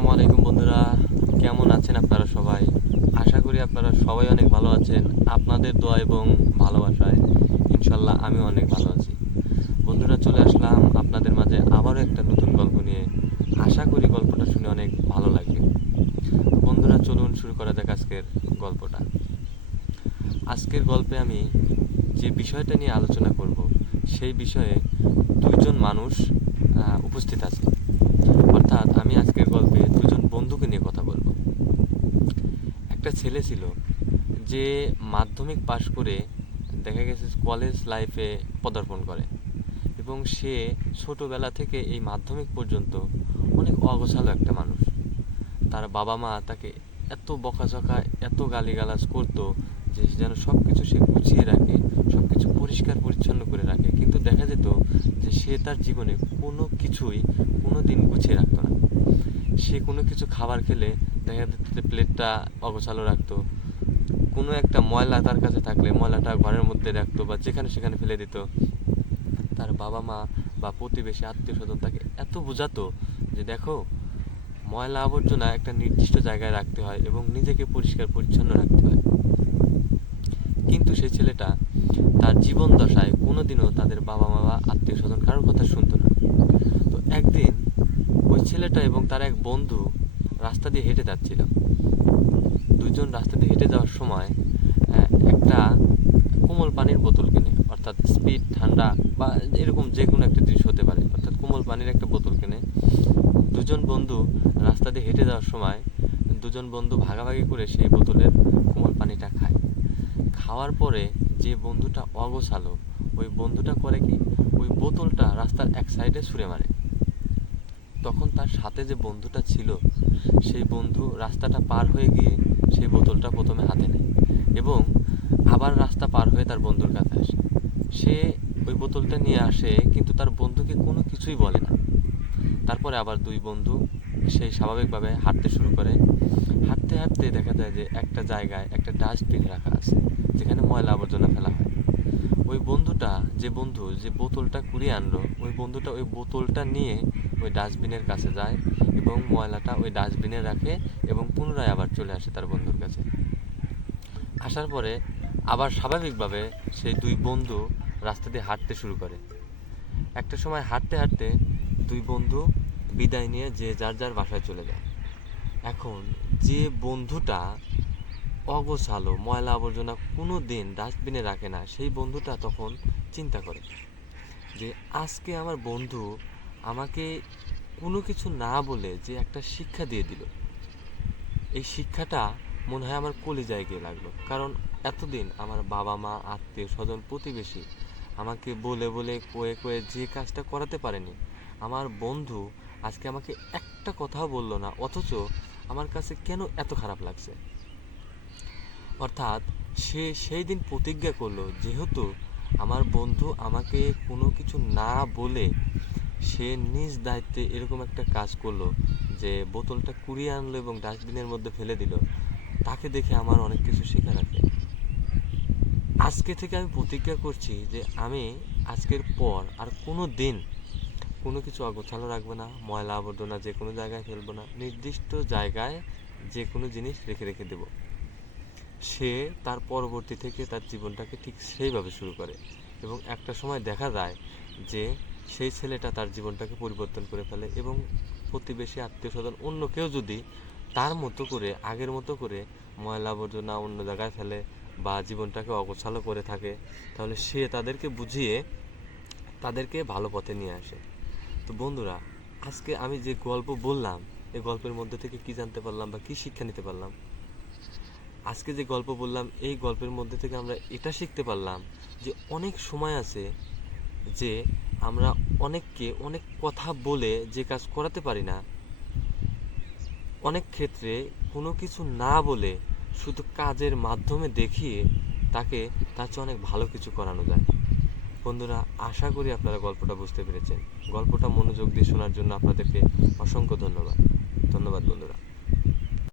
আসসালামু আলাইকুম বন্ধুরা, কেমন আছেন আপনারা সবাই? আশা করি আপনারা সবাই অনেক ভালো আছেন, আপনাদের দোয়া এবং ভালোবাসায়। ইনশাল্লাহ আমিও অনেক ভালো আছি। বন্ধুরা, চলে আসলাম আপনাদের মাঝে আবারও একটা নতুন গল্প নিয়ে। আশা করি গল্পটা শুনে অনেক ভালো লাগবে। বন্ধুরা, চলুন শুরু করা যাক আজকের গল্পটা। আজকের গল্পে আমি যে বিষয়টা নিয়ে আলোচনা করব, সেই বিষয়ে দুইজন মানুষ উপস্থিত আছে। অর্থাৎ আমি আজকের গল্পে দুজন বন্ধুকে নিয়ে কথা বলব। একটা ছেলে ছিল যে মাধ্যমিক পাশ করে দেখা গেছে কলেজ লাইফে পদার্পণ করে এবং সে ছোটোবেলা থেকে এই মাধ্যমিক পর্যন্ত অনেক অগোছালো একটা মানুষ। তার বাবা মা তাকে এত বকাঝকা, এত গালিগালাজ করতো যে যেন সব কিছু সে গুছিয়ে রাখে সব কিছু পরিষ্কার পরিচ্ছন্ন করে রাখে কিন্তু দেখা যেত যে সে তার জীবনে কোনো কিছুই কোনো দিন গুছিয়ে রাখতো না। সে কোনো কিছু খাবার খেলে দেখা যেত প্লেটটা অগোছালো রাখতো। কোনো একটা ময়লা তার কাছে থাকলে ময়লাটা ঘরের মধ্যে রাখতো বা যেখানে সেখানে ফেলে দিত। তার বাবা মা বা প্রতিবেশী আত্মীয় স্বজন তাকে এত বোঝাতো যে দেখো, ময়লা আবর্জনা একটা নির্দিষ্ট জায়গায় রাখতে হয় এবং নিজেকে পরিষ্কার পরিচ্ছন্ন রাখতে হয়। কিন্তু সেই ছেলেটা তার জীবন দশায় কোনোদিনও তাদের বাবা মা বা আত্মীয় স্বজন কারোর কথা শুনতো না। তো একদিন ওই ছেলেটা এবং তার এক বন্ধু রাস্তা দিয়ে হেঁটে যাচ্ছিল। দুজন রাস্তা দিয়ে হেঁটে যাওয়ার সময় একটা কোমল পানির বোতল কিনে, অর্থাৎ স্পিড, ঠান্ডা বা এরকম যে কোনো একটা জিনিস হতে পারে, অর্থাৎ কোমল পানির একটা বোতল কিনে, দুজন বন্ধু রাস্তা দিয়ে হেঁটে যাওয়ার সময় দুজন বন্ধু ভাগাভাগি করে সেই বোতলের কোমল পানিটা খায়। খাওয়ার পরে যে বন্ধুটা অগোছালো, ওই বন্ধুটা করে কি? ওই বোতলটা রাস্তার এক সাইডে ছুঁড়ে মারে। তখন তার সাথে যে বন্ধুটা ছিল, সেই বন্ধু রাস্তাটা পার হয়ে গিয়ে সেই বোতলটা প্রথমে হাতে নেয় এবং আবার রাস্তা পার হয়ে তার বন্ধুর কাছে আসে। সে ওই বোতলটা নিয়ে আসে, কিন্তু তার বন্ধুকে কোনো কিছুই বলে না। তারপরে আবার দুই বন্ধু সেই স্বাভাবিকভাবে হাঁটতে শুরু করে। হাঁটতে হাঁটতে দেখা যায় যে একটা জায়গায় একটা ডাস্টবিন রাখা আছে, যেখানে ময়লা আবর্জনা ফেলা হয়। ওই বন্ধুটা, যে বন্ধু, যে বোতলটা কুড়িয়ে আনলো, ওই বন্ধুটা ওই বোতলটা নিয়ে ওই ডাস্টবিনের কাছে যায় এবং ময়লাটা ওই ডাস্টবিনে রাখে এবং পুনরায় আবার চলে আসে তার বন্ধুর কাছে। আসার পরে আবার স্বাভাবিকভাবে সেই দুই বন্ধু রাস্তা দিয়ে হাঁটতে শুরু করে। একটা সময় হাঁটতে হাঁটতে দুই বন্ধু বিদায় নিয়ে যে যার যার বাসায় চলে যায়। এখন যে বন্ধুটা অগোছালো ময়লা আবর্জনা কোনো দিন ডাস্টবিনে রাখে না, সেই বন্ধুটা তখন চিন্তা করে যে আজকে আমার বন্ধু আমাকে কোনো কিছু না বলে যে একটা শিক্ষা দিয়ে দিল। এই শিক্ষাটা মনে হয় আমার কলিজায় গিয়ে লাগল। কারণ এতদিন আমার বাবা মা, আত্মীয় স্বজন, প্রতিবেশী আমাকে বলে বলে কয়ে কয়ে যে কাজটা করাতে পারেনি, আমার বন্ধু আজকে আমাকে একটা কথাও বলল না, অথচ আমার কাছে কেন এত খারাপ লাগছে? অর্থাৎ সে সেই দিন প্রতিজ্ঞা করল, যেহেতু আমার বন্ধু আমাকে কোনো কিছু না বলে সে নিজ দায়িত্বে এরকম একটা কাজ করল, যে বোতলটা কুড়িয়ে আনলো এবং ডাস্টবিনের মধ্যে ফেলে দিল। তাকে দেখে আমার অনেক কিছু শেখার আছে আজকে থেকে আমি প্রতিজ্ঞা করছি যে আমি আজকের পর আর কোনো দিন কোনো কিছু অগোছালো রাখব না, ময়লা আবর্জনা যে কোনো জায়গায় ফেলব না, নির্দিষ্ট জায়গায় যে কোনো জিনিস রেখে রেখে দেবো। সে তার পরবর্তী থেকে তার জীবনটাকে ঠিক সেইভাবে শুরু করে এবং একটা সময় দেখা যায় যে সেই ছেলেটা তার জীবনটাকে পরিবর্তন করে ফেলে এবং প্রতিবেশী আত্মীয় স্বজন অন্য কেউ যদি তার মতো করে, আগের মতো করে ময়লা আবর্জনা অন্য জায়গায় ফেলে বা জীবনটাকে অগোছালো করে থাকে, তাহলে সে তাদেরকে বুঝিয়ে তাদেরকে ভালো পথে নিয়ে আসে। তো বন্ধুরা, আজকে আমি যে গল্প বললাম এই গল্পের মধ্যে থেকে কি জানতে পারলাম বা কি শিক্ষা নিতে পারলাম? আজকে যে গল্প বললাম, এই গল্পের মধ্যে থেকে আমরা এটা শিখতে পারলাম যে অনেক সময় আছে যে আমরা অনেককে অনেক কথা বলে যে কাজ করাতে পারি না। অনেক ক্ষেত্রে কোনো কিছু না বলে শুধু কাজের মাধ্যমে দেখিয়ে তাকে তার চেয়ে অনেক ভালো কিছু করানো যায়। বন্ধুরা, আশা করি আপনারা গল্পটা বুঝতে পেরেছেন। গল্পটা মনোযোগ দিয়ে শোনার জন্য আপনাদেরকে অসংখ্য ধন্যবাদ। ধন্যবাদ, বন্ধুরা।